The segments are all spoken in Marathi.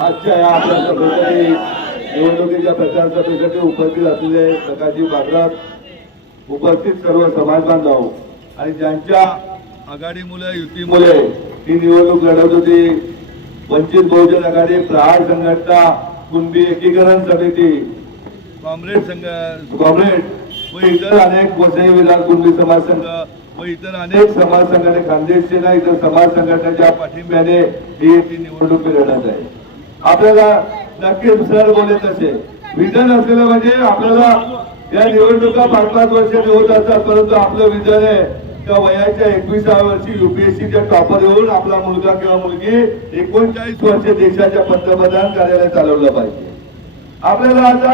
आजच्या या आपल्या सभेसाठी निवडणुकीच्या प्रचार सभेसाठी उपस्थित असलेले प्रकाशजी बाजारात उपस्थित सर्व समाज बांधव आणि ज्यांच्या आघाडी मुले युती मुले ही निवडणूक लढवत होती. वंचित बहुजन आघाडी प्रहार संघटना कुणबी एकीकरण समिती कॉम्रेड संघ कॉम्रेड व इतर अनेक वसई विधान कुणबी समाज संघ व इतर अनेक समाज संघटना खानदेश सेना इतर समाज संघटनेच्या पाठिंब्याने ही ती निवडणूक लढत आहे आपल्याला नक्कीच सर बोलत असे. विजन असलेलं म्हणजे आपल्याला या निवडणुका पाच पाच वर्ष होत असतात परंतु आपलं विजन आहे. त्या वयाच्या एकविसाव्या वर्षी युपीएससीच्या टॉपर येऊन आपला मुलगा किंवा मुलगी एकोणचाळीस वर्ष देशाच्या पंतप्रधान कार्यालय चालवलं पाहिजे. आपल्याला आता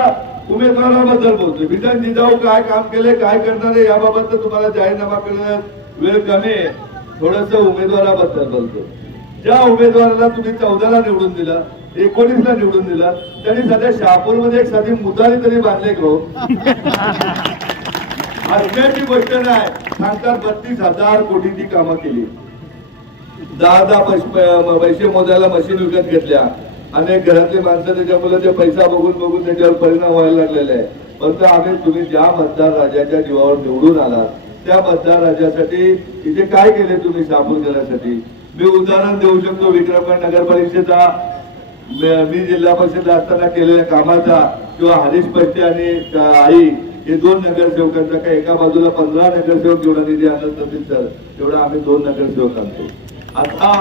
उमेदवाराबद्दल बोलतोय. विधान जिजाऊ काय काम केले काय करणार आहे याबाबत तुम्हाला जाहीरनामा करण्यात वेळ कमी आहे. थोडस उमेदवाराबद्दल बोलतो ज्या उमेदवाराला तुम्ही चौदाला निवडून दिला एकोणीसला निवडून दिला त्यांनी सध्या शहापूरमध्ये एक साधी मुतारी तरी बांधले गो हसण्याची गोष्ट नाही. सांगतात बत्तीस हजार कोटीची कामं केली. दहा दहा पैसे मोजायला मशीन विकत घेतल्या. अनेक घरातले माणसं त्याच्यामुळे ते पैसा बघून बघून त्याच्यावर परिणाम व्हायला लागलेला आहे परंतु आम्ही तुम्ही ज्या मतदार राजाच्या जीवावर निवडून आलात त्या मतदार राजासाठी इथे काय केले तुम्ही शहापूर करण्यासाठी मी उदाहरण देऊ शकतो विक्रमगड नगर परिषदेचा. मी जिल्हा परिषद असताना केलेल्या कामाचा किंवा हरीश पैसे आणि आई हे दोन नगरसेवकांचा काय एका बाजूला पंधरा नगरसेवक जेवढा निधी आणत नसेल तर तेवढा आम्ही दोन नगरसेवक आणतो. आता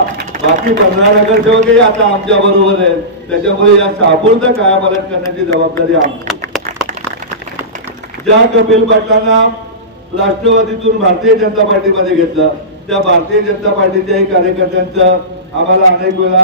बाकी पंधरा नगरसेवकही आता आमच्या बरोबर आहेत. त्याच्यामुळे या शहापूरचा कायापालट करण्याची जबाबदारी आमची. ज्या कपिल पाटलांना राष्ट्रवादीतून भारतीय जनता पार्टीमध्ये घेतलं त्या भारतीय जनता पार्टीच्याही कार्यकर्त्यांचं आम्हाला अनेक वेळा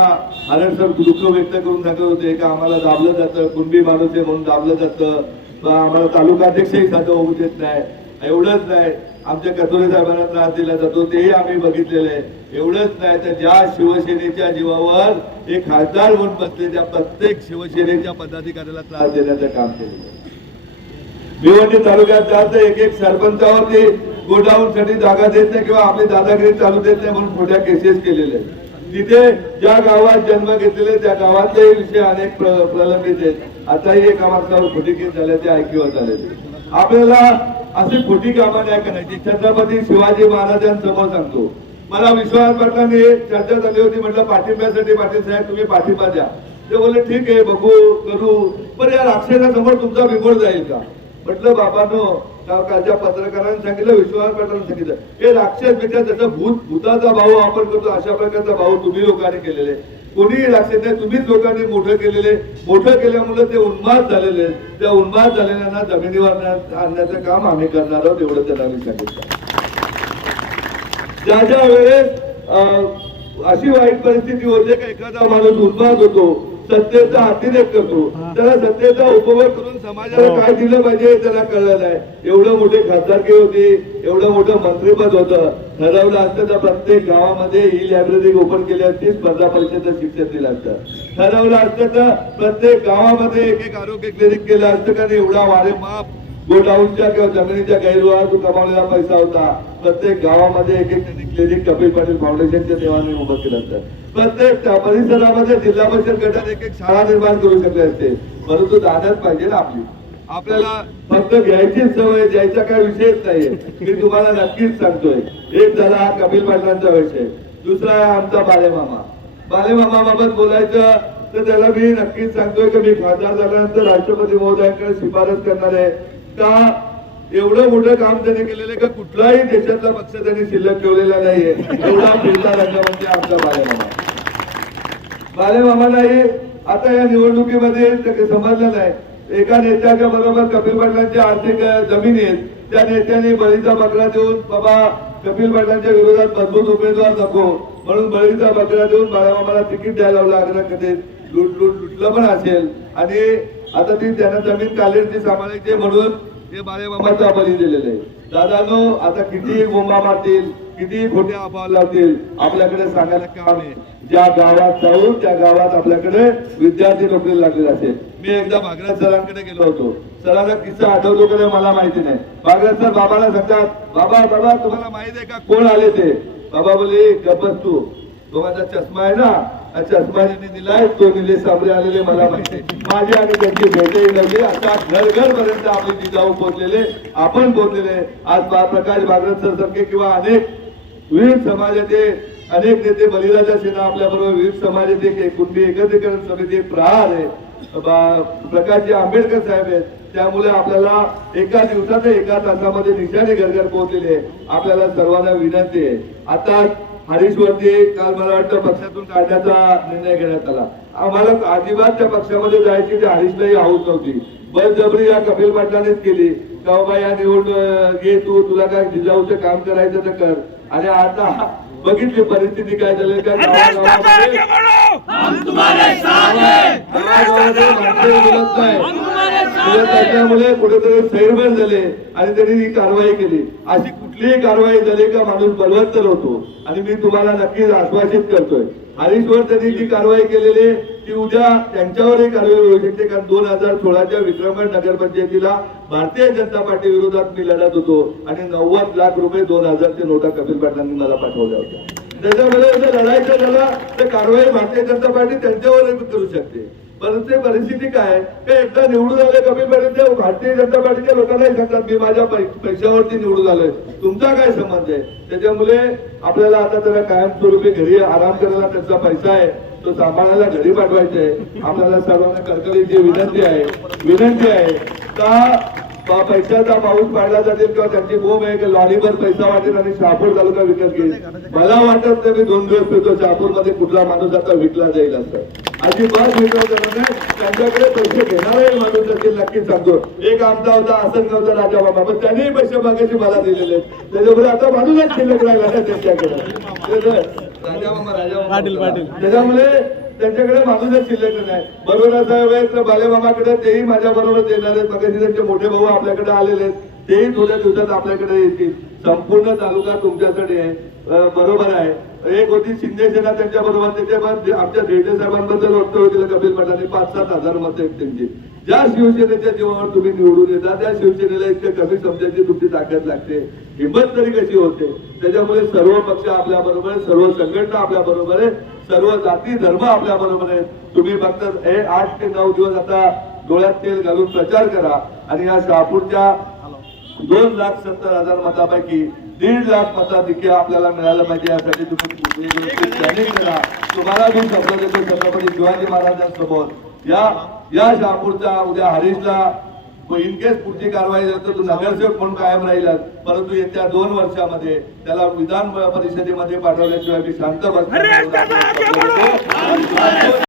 हरणसर दुःख व्यक्त करून दाखवत होते का आम्हाला दाबलं जातं कुणबी माणूस आहे म्हणून दाबलं जातं आम्हाला तालुका अध्यक्षही साधं होऊ देत नाही एवढंच नाही आमच्या कथोरे साहेबांना त्रास दिला जातो तेही आम्ही बघितलेलं आहे. एवढंच नाही तर ज्या शिवसेनेच्या जीवावर एक खासदार होऊन बसले त्या प्रत्येक शिवसेनेच्या पदाधिकाऱ्याला त्रास देण्याचं काम केलेलं भिवंडी तालुक्यात जास्त एक एक सरपंचावरती गोडाऊन साठी जागा देत नाही किंवा आपली दादागिरी चालू देत नाही म्हणून खोट्या केसेस केलेले आहेत. तिथे ज्या गावात जन्म घेतलेले त्या गावातले विषय अनेक प्रलंबित आहेत. आताही एक आम्हाला खोटी केस झाल्याचे ऐकिवत आले आपल्याला अशी खोटी कामं नाही करायची. छत्रपती शिवाजी महाराजांसमोर सांगतो. मला विश्वास पाटलांनी चर्चा झाली होती म्हटलं पाठिंब्यासाठी पाटील साहेब तुम्ही पाठिंबा द्या. ते बोलले ठीक आहे बघू करू. पण या राक्षसासमोर तुमचा बिघोड जाईल का? म्हटलं बाबांनो कालच्या पत्रकारांनी सांगितलं विश्वास पाटलांनी सांगितलं. हे राक्षस बिचार जसं भूत भूताचा भाऊ आपण करतो अशा प्रकारचा भाऊ तुम्ही लोकांनी केलेले कोणीही राक्षस नाही तुम्हीच लोकांनी मोठं केलेले मोठं केल्यामुळे ते उन्माद झालेले आहेत. त्या उन्माद झालेल्यांना जमिनीवर आणण्याचं काम आम्ही करणार आहोत एवढं त्यांना मी सांगितलं. ज्या ज्या वेळेस अं, अशी वाईट परिस्थिती होते का एखादा माणूस उन्माद होतो सत्तेचा अतिरेक करतो त्याला सत्तेचा उपभोग करून समाजाला काय दिलं पाहिजे हे त्याला कळलं नाही. एवढं मोठे खासदारकी होती एवढं मोठं मंत्रीपद होतं. ठरवलं असतं तर प्रत्येक गावामध्ये ही लायब्ररी ओपन केली असती स्पर्धा परीक्षेचं शिक्षण दिलं असतं. ठरवलं असतं तर प्रत्येक गावामध्ये एक एक आरोग्य क्लिनिक केलं असतं कारण एवढा वारे माप गोडाऊनच्या किंवा जमिनीच्या गैरव्यवहार कमावलेला पैसा होता. प्रत्येक गावामध्ये एक एक त्यांनी क्लिनिक कपिल पाटील फाउंडेशनच्या देवाने उभं केलं असतं प्रत्येक परिसरामध्ये जिल्हा परिषद गटात एक एक शाळा निर्माण करू शकले असते. परंतु दादाच पाहिजे ना आपली. आपल्याला फक्त घ्यायचीच सवय द्यायचा काही विषयच नाहीये. मी तुम्हाला नक्कीच सांगतोय. एक झाला हा कपिल पाटलांचा विषय. दुसरा आहे आमचा बालेमामा. बालेमामा बाबत बोलायचं तर त्याला मी नक्कीच सांगतोय की मी खासदार झाल्यानंतर राष्ट्रपती महोदयांकडे शिफारस करणार आहे का एवढं मोठं काम त्याने केलेलं आहे का कुठलाही देशातला पक्ष त्यांनी शिल्लक ठेवलेला नाहीये? एवढा फिरता रंग म्हणजे आमचा बालेमामा. बालेमामालाही आता या निवडणुकीमध्ये समजलं नाही. एका नेत्याच्या बरोबर कपिल पाटलांची आर्थिक जमीन आहेत त्या नेत्याने बळीचा बकरा देऊन बाबा कपिल पाटलांच्या विरोधात मजबूत उमेदवार नको. म्हणून बळीचा बकरा देऊन बाळामामाला तिकीट द्यायला लावलं आग्रह कधी लुट लुट लुटलं पण असेल. आणि आता ती त्यांना जमीन कालेरची सांभाळायची म्हणून हे बाळेमामाचा बळी दिलेलं आहे दादानो आता किती बोंबा मारतील किती खोट्या अफवा लावतील आपल्याकडे सांगायला काम आहे ज्या गावात जाऊन त्या गावात आपल्याकडे विद्यार्थी नोकरी लागलेला असेल मी एकदा भागराज सरांकडे गेलो होतो. सरांना किस्सा आठवतो का नाही मला माहिती नाही. भागराज सर बाबाला सांगतात बाबा बाबा तुम्हाला माहीत आहे का कोण आले ते? बाबा बोले गप्पस तू. माझा चष्मा आहे ना चष्मा ज्यांनी दिलाय तो निले सांबरे आलेले मला माहिती आहे. माझी आणि त्यांची भेटही लागली आता घर घर पर्यंत आपले जिजाऊ पोहोचलेले आपण पोहोचलेले. आज प्रकाश भागवत सर सारखे किंवा अनेक विविध समाजाचे अनेक नेते बलिराजा सेना आपल्या बरोबर विविध समाजाचे एक कुणबी एकत्रीकरण समिती प्रहार आहे. बा- प्रकाशजी आंबेडकर साहेब आहेत. त्यामुळे आपल्याला एका दिवसात एका तासामध्ये निशाने घर घर पोहोचलेले आहे. आपल्याला सर्वांना विनंती आहे. आता हरीश वरती काल मला वाटतं पक्षातून काढण्याचा निर्णय घेण्यात आला. आम्हाला अजिबात त्या पक्षामध्ये जायची त्या हरीशलाही हाऊस नव्हती. बळजबरी या कपिल पाटलानेच केली. का बाबा या निवड घे तू तुला काय जिजाऊचं काम करायचं तर कर. आणि आता बघितली परिस्थिती काय झाली. काय गावागावामध्ये त्याच्यामुळे कुठेतरी सैरभर झाले आणि त्यांनी ही कारवाई केली. अशी कुठलीही कारवाई झाली का माणूस बलवत्तर होतो आणि मी तुम्हाला नक्कीच आश्वासित करतोय. हरीशवर त्यांनी जी कारवाई केलेली ती उद्या त्यांच्यावरही कारवाई होऊ शकते. कारण दोन हजार सोळाच्या विक्रमगड नगरपंचायतीला भारतीय जनता पार्टी विरोधात मी लढत होतो आणि नव्वद लाख रुपये दोन हजारच्या नोटा कपिल पाटलांनी मला पाठवल्या होत्या. त्याच्यामध्ये जर लढायचं झालं तर कारवाई भारतीय जनता पार्टी त्यांच्यावरही करू शकते. परंतु ते परिस्थिती काय का एकदा निवडून आले कमी पर्यंत भारतीय जनता पार्टीच्या लोकांनाही सांगतात मी माझ्या पैशावरती निवडून आलोय. तुमचा काय संबंध आहे? त्याच्यामुळे आपल्याला आता त्याला कायमस्वरूपी घरी आराम करायला त्याचा पैसा आहे. तो सांभाळायला घरी पाठवायचा आहे. आपल्याला सर्वांना कळकळीची विनंती आहे. विनंती आहे का पैशाचा पाऊस पाडला जातील किंवा त्यांची बोम आहे की लॉरीवर पैसा वाटेल आणि शहापूर तालुका विकत घेईल? मला वाटत नाही मी दोन दिवस फिरतो शहापूरमध्ये कुठला माणूस आता विकला जाईल असं. अजिबात जाणार नाही त्यांच्याकडे पैसे घेणाराही माणूस असेल नक्की सांगतो. एक आमचा होता आसनगावचा राजा बाबा पण त्यांनीही पैसे मागायचे मला दिलेले. त्याच्यामुळे आता माणूसच शिल्लक राहिला नाही त्यांच्याकडे त्याचं- राजा मामा राजा पाटील. पाटील. त्याच्यामुळे त्यांच्याकडे माणूसच शिल्लक नाही. बरोबर साहेब आहेत तर बालेमामाकडे तेही माझ्या बरोबर येणार आहेत. मग त्यांचे मोठे भाऊ आपल्याकडे आलेले आहेत. तेही थोड्या दिवसात आपल्याकडे येतील. संपूर्ण तालुका तुमच्याकडे आहे. बरोबर आहे. एक होती शिंदे सेना त्यांच्या बरोबर त्याच्या आमच्या धेटे साहेबांबद्दल वक्तव्य केलं कपिल पटाने पाच सात हजार मत आहेत त्यांची. ज्या शिवसेनेच्या जीवावर तुम्ही निवडून येता त्या शिवसेनेला इतक्या कमी समजायची तुमची ताकद लागते. हिंमत तरी कशी होते? त्याच्यामुळे सर्व पक्ष आपल्या बरोबर आहे सर्व संघटना आपल्या बरोबर आहे सर्व जाती धर्म आपल्या बरोबर आहेत. तुम्ही फक्त हे आठ ते नऊ दिवस आता डोळ्यात तेल घालून प्रचार करा आणि या शहापूरच्या दोन लाख सत्तर हजार मतापैकी दीड लाख मताधिक्य आपल्याला मिळालं पाहिजे यासाठी तुम्ही प्लॅनिंग करा तुम्हाला मी शब्द देतो छत्रपती शिवाजी महाराजांसमोर. या या शहापूरचा उद्या हरीशला इन केस पुढची कारवाई झाली तर तो नगरसेवक म्हणून कायम राहिला परंतु येत्या दोन वर्षामध्ये त्याला विधान परिषदेमध्ये पाठवल्याशिवाय मी शांत! बसतो